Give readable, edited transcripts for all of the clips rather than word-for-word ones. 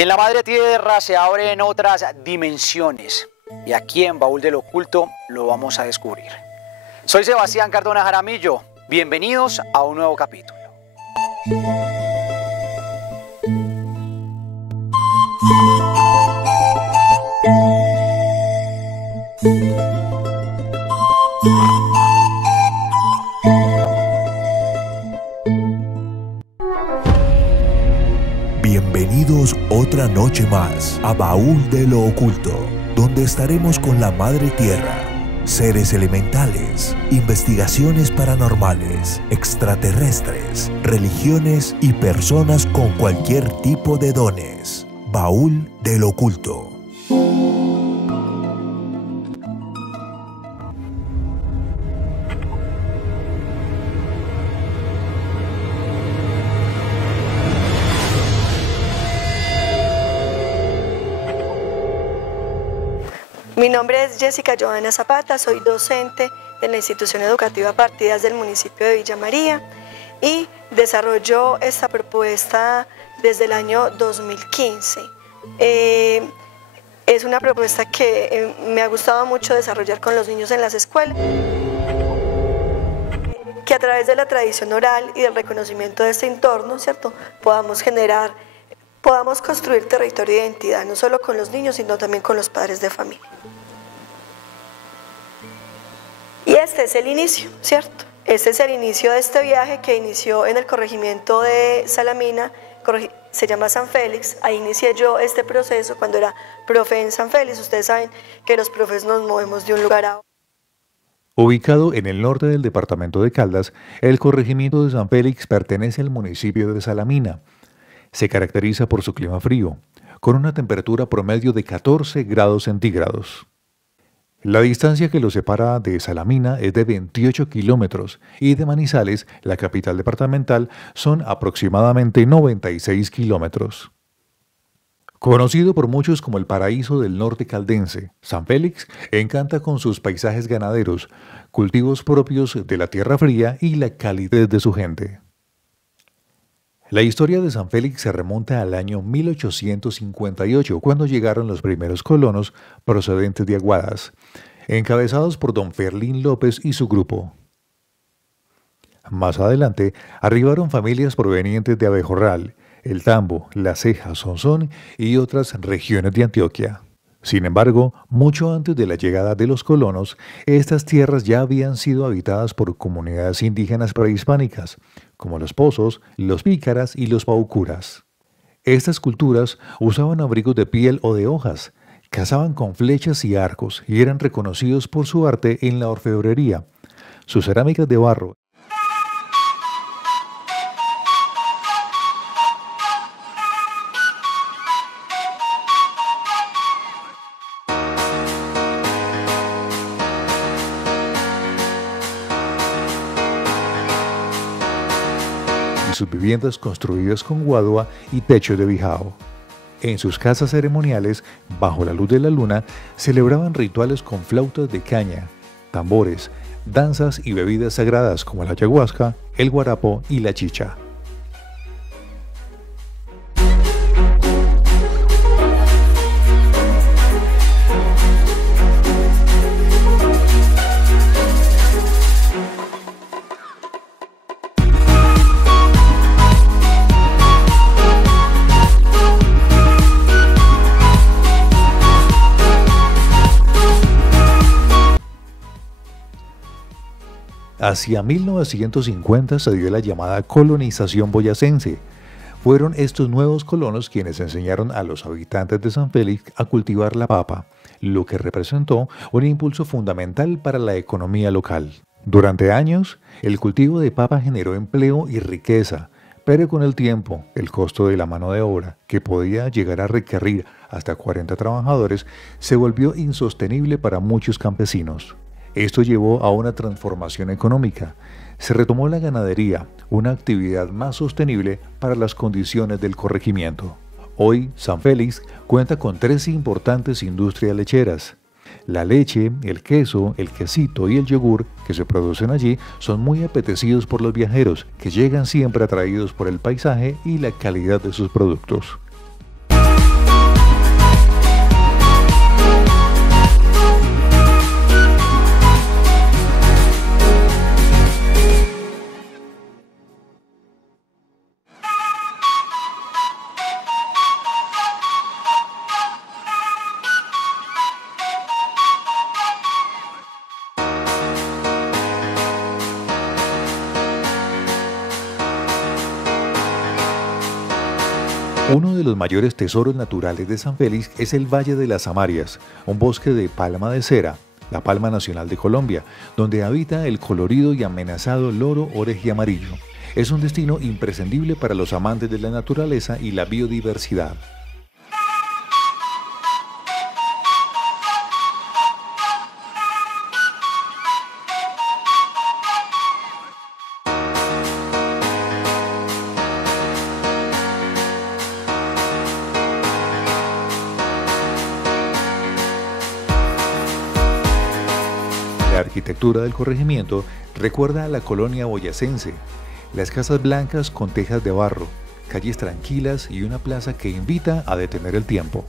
En la Madre Tierra se abren otras dimensiones y aquí en Baúl del Oculto lo vamos a descubrir. Soy Sebastián Cardona Jaramillo, bienvenidos a un nuevo capítulo. Bienvenidos otra noche más a Baúl de lo Oculto, donde estaremos con la Madre Tierra, seres elementales, investigaciones paranormales, extraterrestres, religiones y personas con cualquier tipo de dones. Baúl del Oculto. Mi nombre es Jessica Johanna Zapata, soy docente de la institución educativa Partidas del municipio de Villa María y desarrollo esta propuesta desde el año 2015. Es una propuesta que me ha gustado mucho desarrollar con los niños en las escuelas, que a través de la tradición oral y del reconocimiento de este entorno, ¿cierto?, podamos construir territorio de identidad, no solo con los niños, sino también con los padres de familia. Y este es el inicio, ¿cierto? Este es el inicio de este viaje que inició en el corregimiento de Salamina, se llama San Félix. Ahí inicié yo este proceso cuando era profe en San Félix. Ustedes saben que los profes nos movemos de un lugar a otro. Ubicado en el norte del departamento de Caldas, el corregimiento de San Félix pertenece al municipio de Salamina. Se caracteriza por su clima frío, con una temperatura promedio de 14 grados centígrados. La distancia que lo separa de Salamina es de 28 kilómetros y de Manizales, la capital departamental, son aproximadamente 96 kilómetros. Conocido por muchos como el paraíso del norte caldense, San Félix encanta con sus paisajes ganaderos, cultivos propios de la tierra fría y la calidez de su gente. La historia de San Félix se remonta al año 1858, cuando llegaron los primeros colonos procedentes de Aguadas, encabezados por don Ferlín López y su grupo. Más adelante, arribaron familias provenientes de Abejorral, El Tambo, La Ceja, Sonsón y otras regiones de Antioquia. Sin embargo, mucho antes de la llegada de los colonos, estas tierras ya habían sido habitadas por comunidades indígenas prehispánicas, como los Pozos, los Pícaras y los Paucuras. Estas culturas usaban abrigos de piel o de hojas, cazaban con flechas y arcos y eran reconocidos por su arte en la orfebrería, sus cerámicas de barro. Y sus viviendas construidas con guadua y techos de bijao. En sus casas ceremoniales, bajo la luz de la luna, celebraban rituales con flautas de caña, tambores, danzas y bebidas sagradas como la ayahuasca, el guarapo y la chicha. Hacia 1950 se dio la llamada colonización boyacense. Fueron estos nuevos colonos quienes enseñaron a los habitantes de San Félix a cultivar la papa, lo que representó un impulso fundamental para la economía local. Durante años, el cultivo de papa generó empleo y riqueza, pero con el tiempo, el costo de la mano de obra, que podía llegar a requerir hasta 40 trabajadores, se volvió insostenible para muchos campesinos. Esto llevó a una transformación económica. Se retomó la ganadería, una actividad más sostenible para las condiciones del corregimiento. Hoy, San Félix cuenta con 3 importantes industrias lecheras. La leche, el queso, el quesito y el yogur que se producen allí son muy apetecidos por los viajeros, que llegan siempre atraídos por el paisaje y la calidad de sus productos. Uno de los mayores tesoros naturales de San Félix es el Valle de las Amarias, un bosque de palma de cera, la palma nacional de Colombia, donde habita el colorido y amenazado loro orejiamarillo. Es un destino imprescindible para los amantes de la naturaleza y la biodiversidad. La arquitectura del corregimiento recuerda a la colonia boyacense. Las casas blancas con tejas de barro, calles tranquilas y una plaza que invita a detener el tiempo.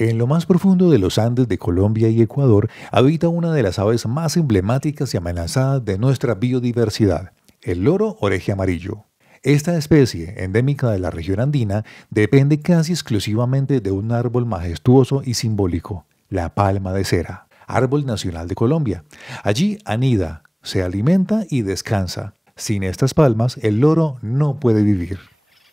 En lo más profundo de los Andes de Colombia y Ecuador habita una de las aves más emblemáticas y amenazadas de nuestra biodiversidad, el loro orejiamarillo. Esta especie, endémica de la región andina, depende casi exclusivamente de un árbol majestuoso y simbólico, la palma de cera, árbol nacional de Colombia. Allí anida, se alimenta y descansa. Sin estas palmas, el loro no puede vivir.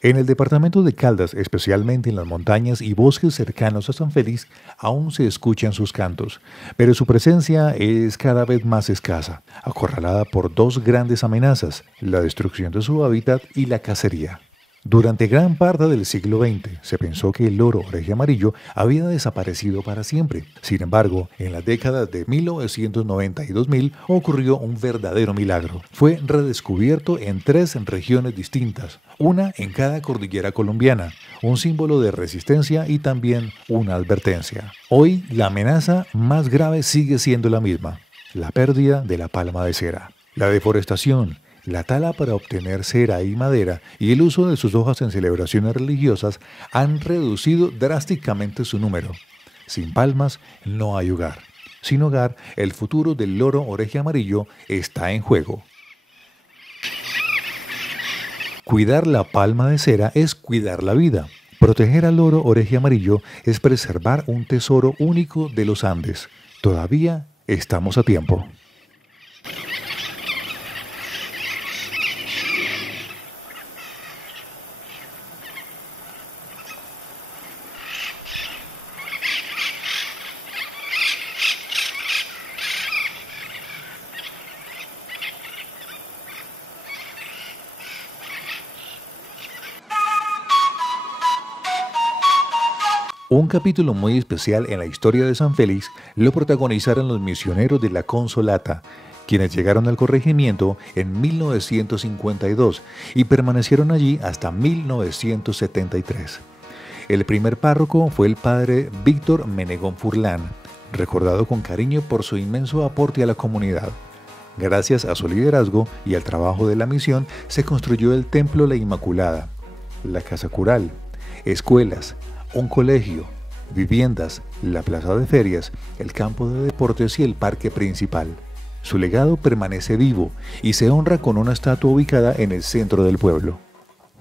En el departamento de Caldas, especialmente en las montañas y bosques cercanos a San Félix, aún se escuchan sus cantos, pero su presencia es cada vez más escasa, acorralada por dos grandes amenazas, la destrucción de su hábitat y la cacería. Durante gran parte del siglo XX se pensó que el loro orejiamarillo había desaparecido para siempre. Sin embargo, en las décadas de 1990 y 2000 ocurrió un verdadero milagro. Fue redescubierto en 3 regiones distintas, una en cada cordillera colombiana, un símbolo de resistencia y también una advertencia. Hoy la amenaza más grave sigue siendo la misma, la pérdida de la palma de cera. La deforestación, la tala para obtener cera y madera y el uso de sus hojas en celebraciones religiosas han reducido drásticamente su número. Sin palmas no hay hogar. Sin hogar, el futuro del loro orejiamarillo está en juego. Cuidar la palma de cera es cuidar la vida. Proteger al loro orejiamarillo es preservar un tesoro único de los Andes. Todavía estamos a tiempo. Un capítulo muy especial en la historia de San Félix lo protagonizaron los misioneros de la Consolata, quienes llegaron al corregimiento en 1952 y permanecieron allí hasta 1973. El primer párroco fue el padre Víctor Menegón Furlán, recordado con cariño por su inmenso aporte a la comunidad. Gracias a su liderazgo y al trabajo de la misión se construyó el Templo La Inmaculada, la Casa Cural, escuelas, un colegio, viviendas, la plaza de ferias, el campo de deportes y el parque principal. Su legado permanece vivo y se honra con una estatua ubicada en el centro del pueblo.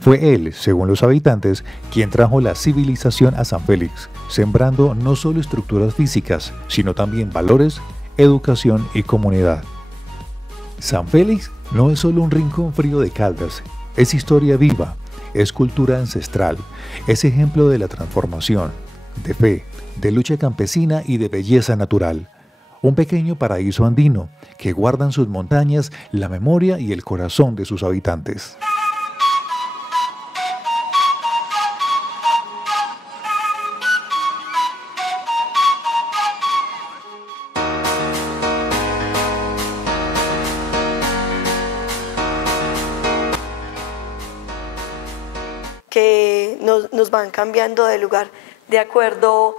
Fue él, según los habitantes, quien trajo la civilización a San Félix, sembrando no solo estructuras físicas, sino también valores, educación y comunidad. San Félix no es solo un rincón frío de Caldas, es historia viva. Es cultura ancestral, es ejemplo de la transformación, de fe, de lucha campesina y de belleza natural. Un pequeño paraíso andino que guarda en sus montañas la memoria y el corazón de sus habitantes. Que nos van cambiando de lugar de acuerdo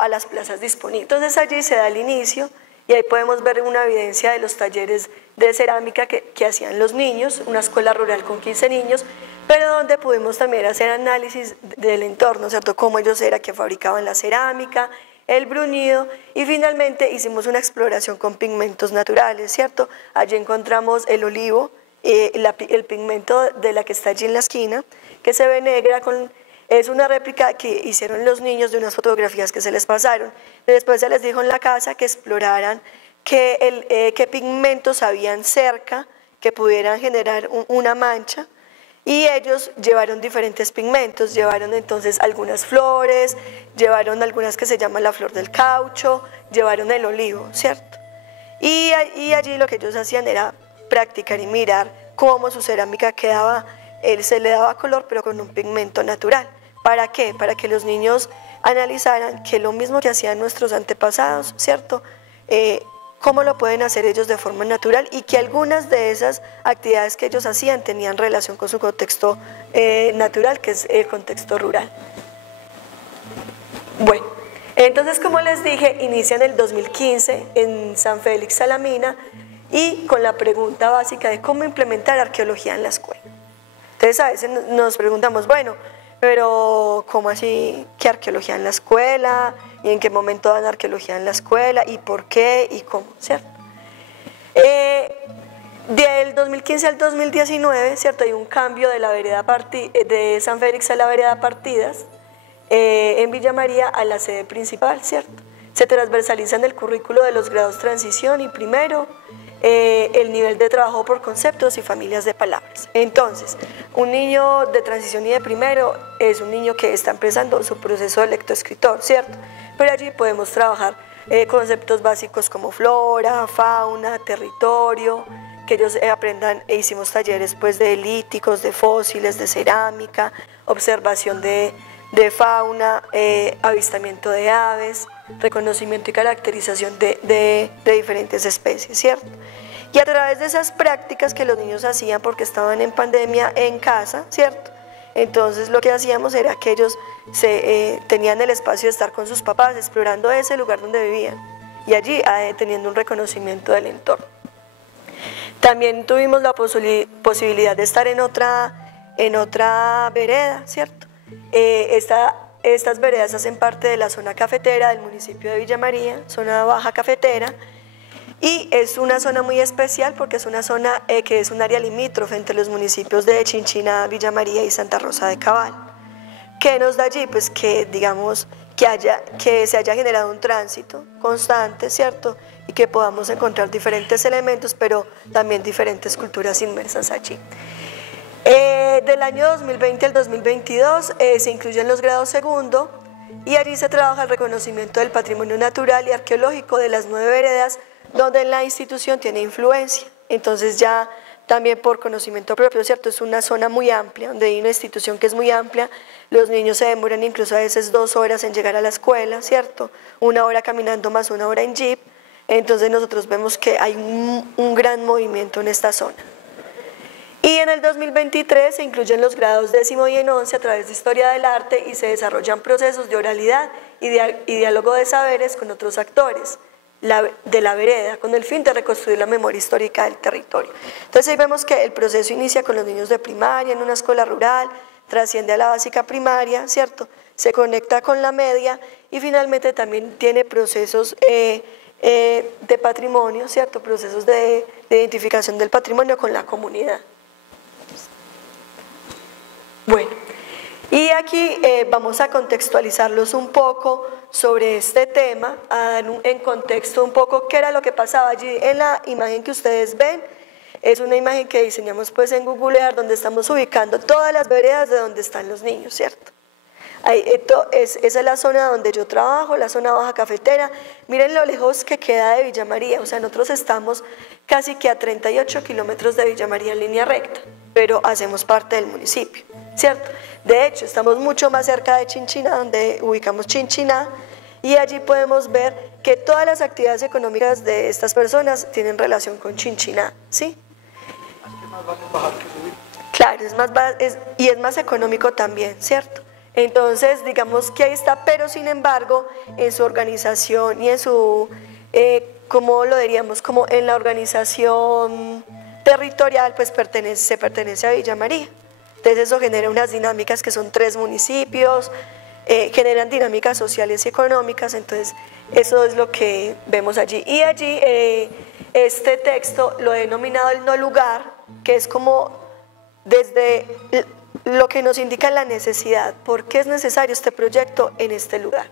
a las plazas disponibles. Entonces allí se da el inicio y ahí podemos ver una evidencia de los talleres de cerámica que hacían los niños, una escuela rural con 15 niños, pero donde pudimos también hacer análisis del entorno, ¿cierto? Cómo ellos era que fabricaban la cerámica, el bruñido y finalmente hicimos una exploración con pigmentos naturales, ¿cierto? Allí encontramos el olivo, el pigmento de la que está allí en la esquina, que se ve negra, es una réplica que hicieron los niños de unas fotografías que se les pasaron. Después se les dijo en la casa que exploraran qué pigmentos habían cerca que pudieran generar una mancha, y ellos llevaron diferentes pigmentos, llevaron entonces algunas flores, llevaron algunas que se llaman la flor del caucho, llevaron el olivo, ¿cierto? Y allí lo que ellos hacían era practicar y mirar cómo su cerámica quedaba, se le daba color pero con un pigmento natural. ¿Para qué? Para que los niños analizaran que lo mismo que hacían nuestros antepasados, ¿cierto? Cómo lo pueden hacer ellos de forma natural y que algunas de esas actividades que ellos hacían tenían relación con su contexto natural, que es el contexto rural. Bueno, entonces como les dije, inician el 2015 en San Félix Salamina y con la pregunta básica de cómo implementar arqueología en la escuela. Entonces a veces nos preguntamos, bueno, pero ¿cómo así que arqueología en la escuela? ¿Y en qué momento dan arqueología en la escuela? ¿Y por qué? ¿Y cómo? ¿Cierto? Del 2015 al 2019, ¿cierto? Hay un cambio de la vereda de San Félix a la vereda Partidas, en Villa María a la sede principal, ¿cierto? Se transversalizan el currículo de los grados transición y primero, el nivel de trabajo por conceptos y familias de palabras. Entonces, un niño de transición y de primero es un niño que está empezando su proceso de lectoescritor, ¿cierto? Pero allí podemos trabajar conceptos básicos como flora, fauna, territorio, que ellos aprendan, hicimos talleres pues de líticos, de fósiles, de cerámica, observación de fauna, avistamiento de aves, reconocimiento y caracterización de diferentes especies, ¿cierto? Y a través de esas prácticas que los niños hacían porque estaban en pandemia en casa, ¿cierto? Entonces lo que hacíamos era que ellos tenían el espacio de estar con sus papás explorando ese lugar donde vivían y allí teniendo un reconocimiento del entorno. También tuvimos la posibilidad de estar en otra vereda, ¿cierto? Estas veredas hacen parte de la zona cafetera del municipio de Villa María, zona baja cafetera, y es una zona muy especial porque es una zona que es un área limítrofe entre los municipios de Chinchiná, Villa María y Santa Rosa de Cabal. ¿Qué nos da allí? Pues que digamos que se haya generado un tránsito constante, ¿cierto? Y que podamos encontrar diferentes elementos, pero también diferentes culturas inmersas allí. Del año 2020 al 2022 se incluyen los grados segundo y allí se trabaja el reconocimiento del patrimonio natural y arqueológico de las 9 veredas donde la institución tiene influencia. Entonces ya también por conocimiento propio, ¿cierto? Es una zona muy amplia, donde hay una institución que es muy amplia, los niños se demoran incluso a veces 2 horas en llegar a la escuela, ¿cierto? 1 hora caminando más 1 hora en jeep, entonces nosotros vemos que hay un gran movimiento en esta zona. Y en el 2023 se incluyen los grados 10º y en 11 a través de Historia del Arte y se desarrollan procesos de oralidad y diálogo de saberes con otros actores de la vereda, con el fin de reconstruir la memoria histórica del territorio. Entonces ahí vemos que el proceso inicia con los niños de primaria en una escuela rural, trasciende a la básica primaria, ¿cierto? Se conecta con la media y finalmente también tiene procesos de patrimonio, ¿cierto? Procesos de identificación del patrimonio con la comunidad. Bueno, y aquí vamos a contextualizarlos un poco sobre este tema, a dar en contexto un poco qué era lo que pasaba allí. En la imagen que ustedes ven, es una imagen que diseñamos pues en Google Earth, donde estamos ubicando todas las veredas de donde están los niños, ¿cierto? Esa es la zona donde yo trabajo, la zona baja cafetera. Miren lo lejos que queda de Villa María, o sea, nosotros estamos casi que a 38 kilómetros de Villa María en línea recta, pero hacemos parte del municipio, ¿cierto? De hecho, estamos mucho más cerca de Chinchiná, donde ubicamos Chinchiná, y allí podemos ver que todas las actividades económicas de estas personas tienen relación con Chinchiná, ¿sí? Claro, y es más económico también, ¿cierto? Entonces, digamos que ahí está, pero sin embargo, en su organización y en su, ¿cómo lo diríamos? Como en la organización territorial, pues se pertenece a Villa María. Entonces eso genera unas dinámicas que son 3 municipios, generan dinámicas sociales y económicas. Entonces eso es lo que vemos allí. Y allí este texto lo he denominado el no lugar, que es como desde lo que nos indica la necesidad, por qué es necesario este proyecto en este lugar.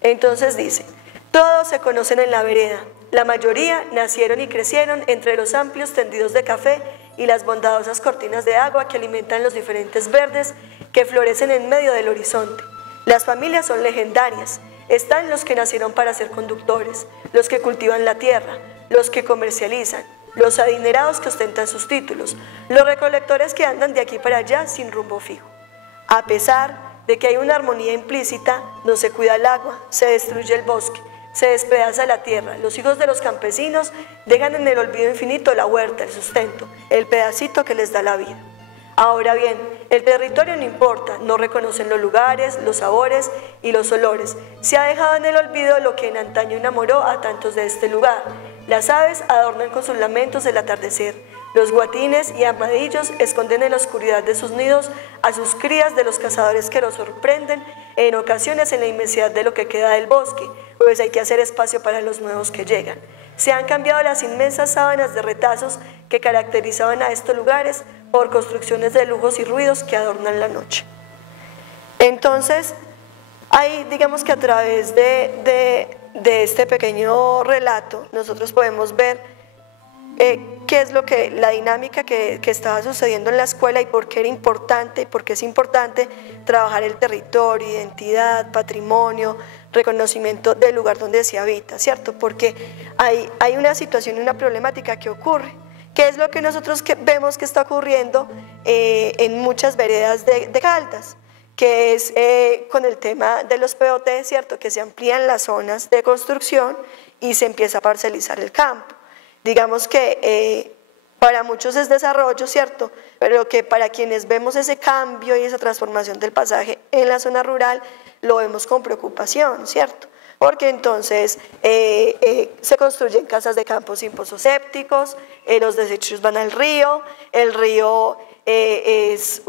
Entonces dice: todos se conocen en la vereda, la mayoría nacieron y crecieron entre los amplios tendidos de café y las bondadosas cortinas de agua que alimentan los diferentes verdes que florecen en medio del horizonte. Las familias son legendarias. Están los que nacieron para ser conductores, los que cultivan la tierra, los que comercializan, los adinerados que ostentan sus títulos, los recolectores que andan de aquí para allá sin rumbo fijo. A pesar de que hay una armonía implícita, no se cuida el agua, se destruye el bosque, se despedaza la tierra. Los hijos de los campesinos dejan en el olvido infinito la huerta, el sustento, el pedacito que les da la vida. Ahora bien, el territorio no importa, no reconocen los lugares, los sabores y los olores. Se ha dejado en el olvido lo que en antaño enamoró a tantos de este lugar. Las aves adornan con sus lamentos el atardecer. Los guatines y armadillos esconden en la oscuridad de sus nidos a sus crías de los cazadores que los sorprenden en ocasiones en la inmensidad de lo que queda del bosque, pues hay que hacer espacio para los nuevos que llegan. Se han cambiado las inmensas sábanas de retazos que caracterizaban a estos lugares por construcciones de lujos y ruidos que adornan la noche. Entonces, ahí digamos que a través de este pequeño relato nosotros podemos ver qué es la dinámica que estaba sucediendo en la escuela y por qué era importante, y por qué es importante trabajar el territorio, identidad, patrimonio, reconocimiento del lugar donde se habita, ¿cierto? Porque hay una situación y una problemática que ocurre. ¿Qué es lo que nosotros vemos que está ocurriendo en muchas veredas de Caldas? Que es con el tema de los POT, ¿cierto? Que se amplían las zonas de construcción y se empieza a parcelizar el campo. Digamos que para muchos es desarrollo, ¿cierto? Pero que para quienes vemos ese cambio y esa transformación del pasaje en la zona rural, lo vemos con preocupación, ¿cierto? Porque entonces se construyen casas de campo sin pozos sépticos, los desechos van al río, el río es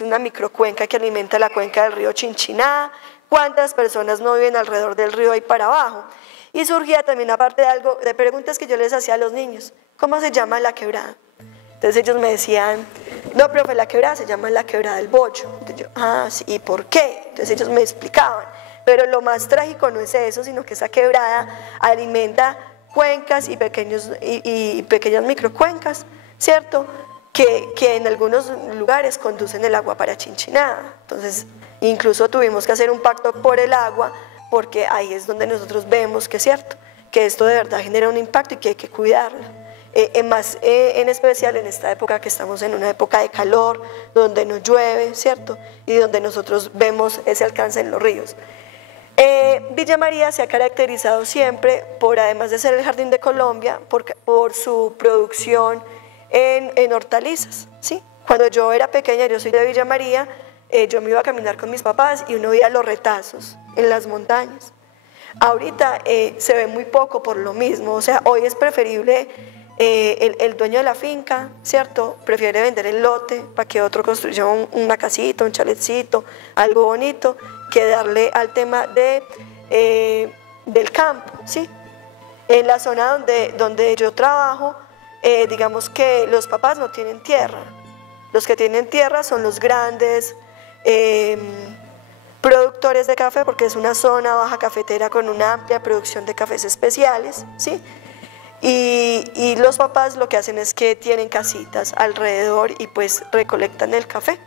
una microcuenca que alimenta la cuenca del río Chinchiná. ¿Cuántas personas no viven alrededor del río ahí para abajo? Y surgía también, aparte de preguntas que yo les hacía a los niños: ¿cómo se llama la quebrada? Entonces ellos me decían: no, profe, la quebrada se llama la quebrada del Bollo. Entonces yo: ah, sí, ¿y por qué? Entonces ellos me explicaban. Pero lo más trágico no es eso, sino que esa quebrada alimenta cuencas y pequeñas microcuencas, ¿cierto? Que en algunos lugares conducen el agua para Chinchiná. Entonces, incluso tuvimos que hacer un pacto por el agua, porque ahí es donde nosotros vemos que es cierto, que esto de verdad genera un impacto y que hay que cuidarlo. En especial en esta época que estamos en una época de calor, donde no llueve, ¿cierto? Y donde nosotros vemos ese alcance en los ríos. Villa María se ha caracterizado siempre por, además de ser el jardín de Colombia, por su producción en hortalizas, ¿sí? Cuando yo era pequeña, yo soy de Villa María, yo me iba a caminar con mis papás y uno veía los retazos en las montañas. Ahorita se ve muy poco por lo mismo, o sea, hoy es preferible, el dueño de la finca, ¿cierto? Prefiere vender el lote para que otro construya una casita, un chaletcito, algo bonito, que darle al tema del campo, ¿sí? En la zona donde yo trabajo, digamos que los papás no tienen tierra. Los que tienen tierra son los grandes productores de café, porque es una zona baja cafetera con una amplia producción de cafés especiales, ¿sí? Y los papás lo que hacen es que tienen casitas alrededor y pues recolectan el café.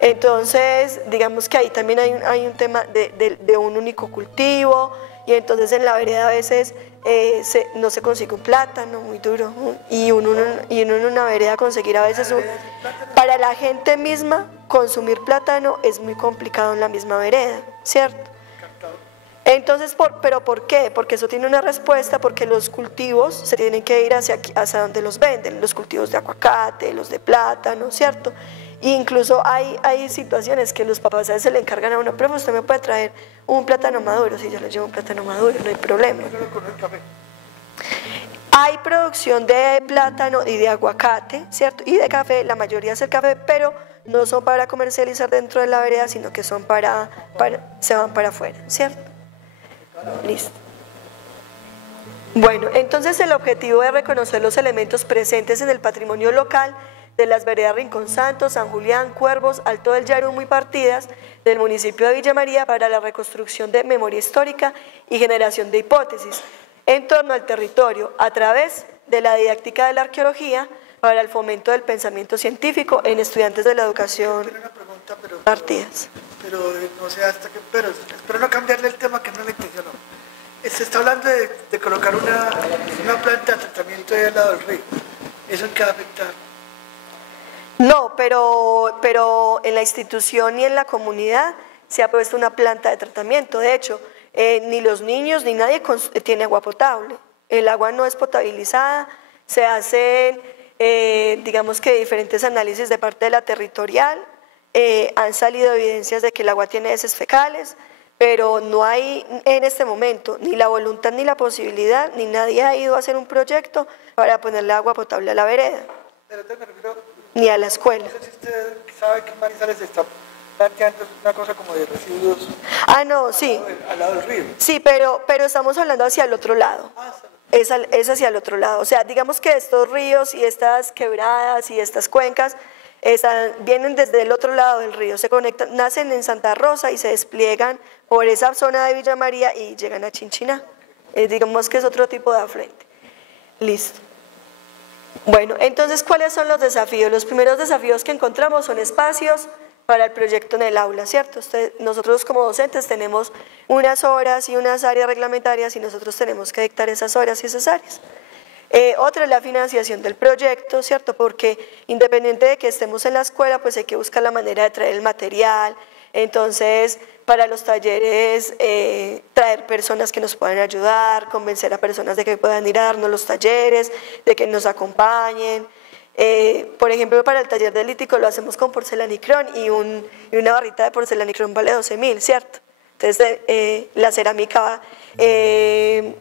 Entonces, digamos que ahí también hay un tema de un único cultivo, y entonces en la vereda a veces no se consigue un plátano muy duro, y uno en una vereda conseguir a veces para la gente misma consumir plátano es muy complicado en la misma vereda, ¿cierto? Entonces, ¿pero por qué? Porque eso tiene una respuesta, porque los cultivos se tienen que ir hacia donde los venden, los cultivos de aguacate, los de plátano, ¿cierto? E incluso hay situaciones que los papás a veces le encargan a uno: pero usted me puede traer un plátano maduro. Si yo le llevo un plátano maduro, no hay problema. Hay producción de plátano y de aguacate, ¿cierto? Y de café, la mayoría es el café, pero no son para comercializar dentro de la vereda, sino que son se van para afuera, ¿cierto? Listo. Bueno, entonces el objetivo es reconocer los elementos presentes en el patrimonio local de las veredas Rincón Santo, San Julián, Cuervos, Alto del Yarumo y Partidas del municipio de Villa María para la reconstrucción de memoria histórica y generación de hipótesis en torno al territorio a través de la didáctica de la arqueología para el fomento del pensamiento científico en estudiantes de la educación. Una pregunta, Partidas. Pero no sé hasta qué, pero espero no cambiarle el tema que no le intencionó. Se está hablando de colocar una planta de tratamiento ahí al lado del río. ¿Eso en qué va a afectar? No, pero en la institución y en la comunidad se ha puesto una planta de tratamiento. De hecho, ni los niños ni nadie tiene agua potable. El agua no es potabilizada. Se hacen, digamos que diferentes análisis de parte de la territorial. Han salido evidencias de que el agua tiene heces fecales, pero no hay en este momento ni la voluntad ni la posibilidad, ni nadie ha ido a hacer un proyecto para ponerle agua potable a la vereda. Pero te me refiero, ni a la escuela. No sé si usted sabe que en Manizales se está planteando una cosa como de residuos. Ah, no, sí. Al lado del río. Sí, pero estamos hablando hacia el otro lado. Es hacia el otro lado. O sea, digamos que estos ríos y estas quebradas y estas cuencas vienen desde el otro lado del río, se conectan, nacen en Santa Rosa y se despliegan por esa zona de Villa María y llegan a Chinchiná. Digamos que es otro tipo de afluente. Listo. Bueno, entonces, ¿cuáles son los desafíos? Los primeros desafíos que encontramos son espacios para el proyecto en el aula, ¿cierto? Nosotros como docentes tenemos unas horas y unas áreas reglamentarias y nosotros tenemos que dictar esas horas y esas áreas. Otra es la financiación del proyecto, ¿cierto? Porque independiente de que estemos en la escuela, pues hay que buscar la manera de traer el material. Entonces, para los talleres, traer personas que nos puedan ayudar, convencer a personas de que puedan ir a darnos los talleres, de que nos acompañen. Por ejemplo, para el taller de lítico lo hacemos con porcelanicrón y una barrita de porcelanicrón vale 12.000, ¿cierto? Entonces, la cerámica,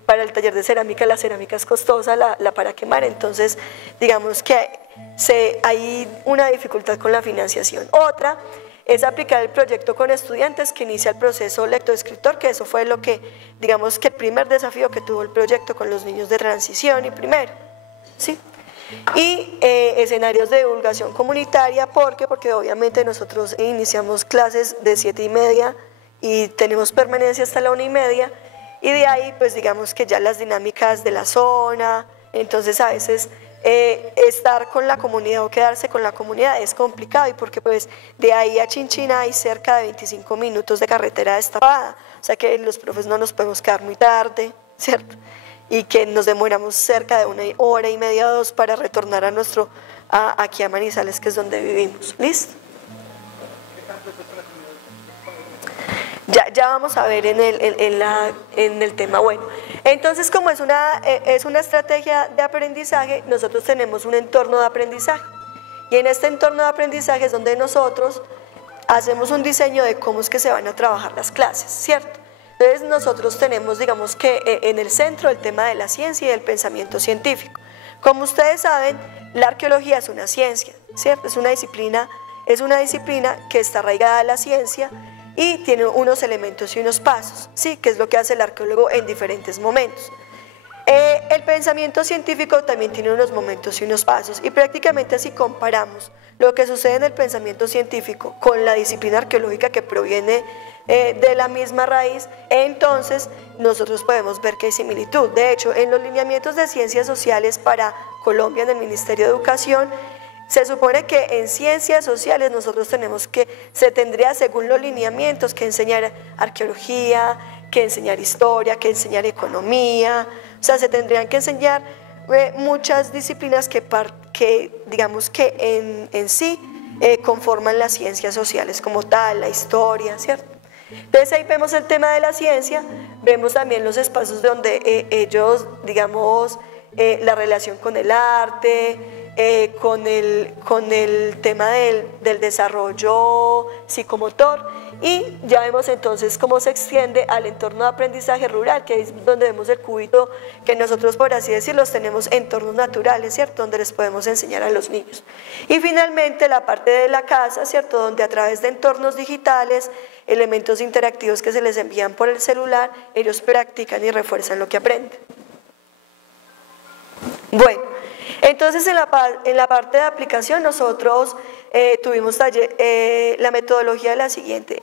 para el taller de cerámica, la cerámica es costosa, la para quemar, entonces digamos que hay una dificultad con la financiación. Otra es aplicar el proyecto con estudiantes que inicia el proceso lectoescritor, que eso fue lo que, digamos que el primer desafío que tuvo el proyecto con los niños de transición y primero, ¿sí? Y escenarios de divulgación comunitaria, porque obviamente nosotros iniciamos clases de 7:30 y tenemos permanencia hasta la 1:30 y de ahí pues digamos que ya las dinámicas de la zona, entonces a veces estar con la comunidad o quedarse con la comunidad es complicado y porque pues de ahí a Chinchiná hay cerca de 25 minutos de carretera destapada, o sea que los profes no nos podemos quedar muy tarde, ¿cierto? Y que nos demoramos cerca de 1:30 o 2 para retornar aquí a Manizales, que es donde vivimos. ¿Listo? Ya vamos a ver en el tema. Bueno, entonces como es una estrategia de aprendizaje, nosotros tenemos un entorno de aprendizaje. Y en este entorno de aprendizaje es donde nosotros hacemos un diseño de cómo es que se van a trabajar las clases, ¿cierto? Entonces nosotros tenemos, digamos que en el centro el tema de la ciencia y del pensamiento científico. Como ustedes saben, la arqueología es una ciencia, ¿cierto? Es una disciplina que está arraigada a la ciencia y tiene unos elementos y unos pasos, ¿sí? Que es lo que hace el arqueólogo en diferentes momentos. El pensamiento científico también tiene unos momentos y unos pasos y prácticamente si comparamos lo que sucede en el pensamiento científico con la disciplina arqueológica que proviene de la misma raíz, entonces nosotros podemos ver que hay similitud. De hecho, en los lineamientos de ciencias sociales para Colombia en el Ministerio de Educación, se supone que en ciencias sociales nosotros se tendría según los lineamientos que enseñar arqueología, que enseñar historia, que enseñar economía, o sea, se tendrían que enseñar muchas disciplinas que digamos que en sí conforman las ciencias sociales como tal, la historia, ¿cierto? Entonces ahí vemos el tema de la ciencia, vemos también los espacios donde ellos, digamos, la relación con el arte, con el tema del desarrollo psicomotor Y ya vemos entonces cómo se extiende al entorno de aprendizaje rural, que es donde vemos el cubito que nosotros, por así decirlo, tenemos entornos naturales, ¿cierto? Donde les podemos enseñar a los niños. Y finalmente la parte de la casa, ¿cierto? Donde a través de entornos digitales, elementos interactivos que se les envían por el celular, ellos practican y refuerzan lo que aprenden. Bueno, entonces en la parte de aplicación nosotros tuvimos la metodología de la siguiente.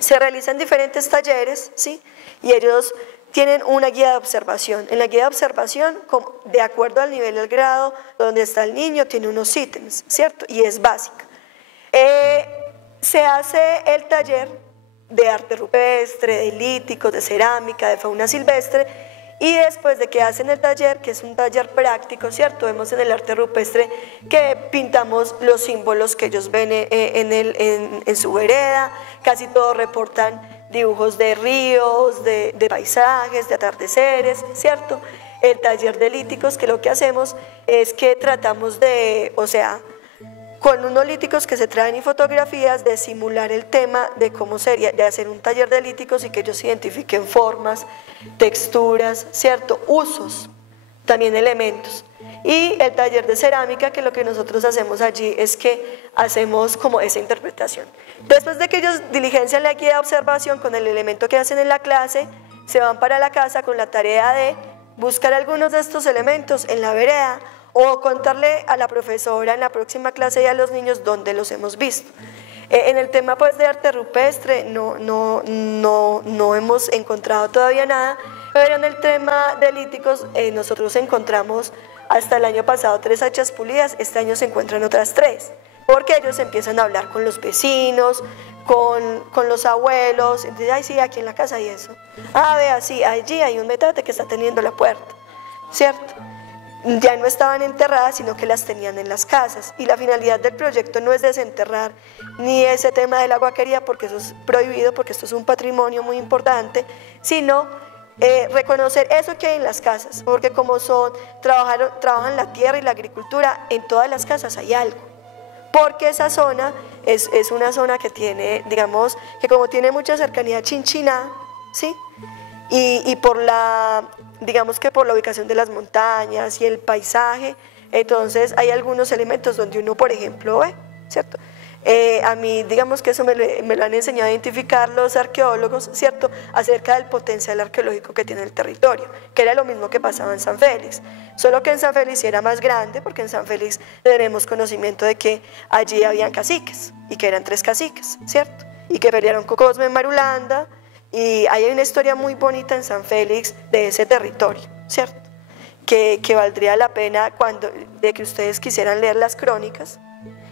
Se realizan diferentes talleres, ¿sí? Y ellos tienen una guía de observación. En la guía de observación, de acuerdo al nivel del grado donde está el niño, tiene unos ítems, ¿cierto? Y es básica. Se hace el taller de arte rupestre, de líticos, de cerámica, de fauna silvestre, y después de que hacen el taller, que es un taller práctico, ¿cierto? Vemos en el arte rupestre que pintamos los símbolos que ellos ven en su vereda, casi todos reportan dibujos de ríos, de paisajes, de atardeceres, ¿cierto? El taller de líticos, que lo que hacemos es que tratamos de, o sea, con unos líticos que se traen y fotografías, de simular el tema de cómo sería, de hacer un taller de líticos y que ellos identifiquen formas, texturas, ¿cierto? Usos, también elementos. Y el taller de cerámica, que lo que nosotros hacemos allí es que hacemos como esa interpretación. Después de que ellos diligencian la guía de observación con el elemento que hacen en la clase, se van para la casa con la tarea de buscar algunos de estos elementos en la vereda, o contarle a la profesora en la próxima clase y a los niños dónde los hemos visto. En el tema pues de arte rupestre no hemos encontrado todavía nada, pero en el tema de líticos nosotros encontramos hasta el año pasado 3 hachas pulidas, este año se encuentran otras 3, porque ellos empiezan a hablar con los vecinos, con los abuelos, entonces, ay sí, aquí en la casa hay eso, vea, sí, allí hay un metate que está teniendo la puerta, ¿cierto? Ya no estaban enterradas, sino que las tenían en las casas. Y la finalidad del proyecto no es desenterrar ni ese tema de la guaquería, porque eso es prohibido, porque esto es un patrimonio muy importante, sino reconocer eso que hay en las casas, porque como trabajan la tierra y la agricultura, en todas las casas hay algo. Porque esa zona es una zona que tiene, digamos, que como tiene mucha cercanía a Chinchiná, ¿sí? Y digamos que por la ubicación de las montañas y el paisaje, entonces hay algunos elementos donde uno, por ejemplo, ve, ¿cierto? A mí, digamos que eso me lo han enseñado a identificar los arqueólogos, ¿cierto? Acerca del potencial arqueológico que tiene el territorio, que era lo mismo que pasaba en San Félix, solo que en San Félix era más grande, porque en San Félix tenemos conocimiento de que allí habían caciques, y que eran 3 caciques, ¿cierto? Y que pelearon con Cosme en Marulanda. Y hay una historia muy bonita en San Félix de ese territorio, ¿cierto? Que valdría la pena de que ustedes quisieran leer las crónicas.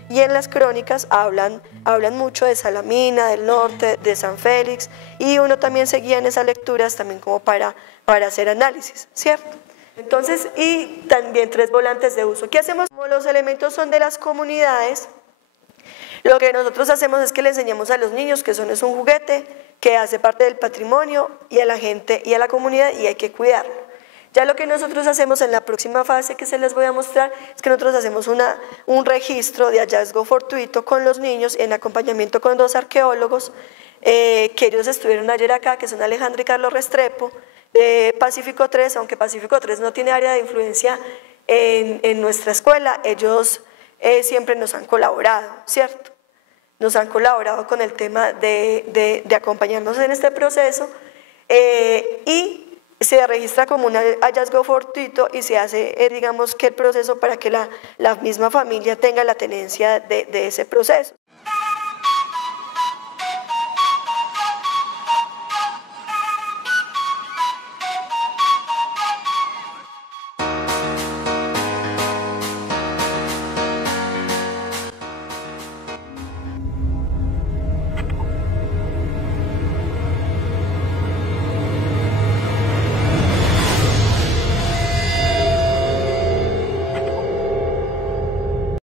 Y en las crónicas hablan mucho de Salamina, del norte, de San Félix, y uno también seguía en esas lecturas también como para hacer análisis, ¿cierto? Entonces, y también 3 volantes de uso. ¿Qué hacemos? Como los elementos son de las comunidades, lo que nosotros hacemos es que le enseñamos a los niños que eso no es un juguete, que hace parte del patrimonio, y a la gente y a la comunidad, y hay que cuidarlo. Ya lo que nosotros hacemos en la próxima fase que se les voy a mostrar es que nosotros hacemos un registro de hallazgo fortuito con los niños en acompañamiento con 2 arqueólogos que ellos estuvieron ayer acá, que son Alejandro y Carlos Restrepo, de Pacífico 3, aunque Pacífico 3 no tiene área de influencia en nuestra escuela, ellos siempre nos han colaborado, ¿cierto? Nos han colaborado con el tema de acompañarnos en este proceso y se registra como un hallazgo fortuito y se hace, digamos, que el proceso para que la misma familia tenga la tenencia de ese proceso.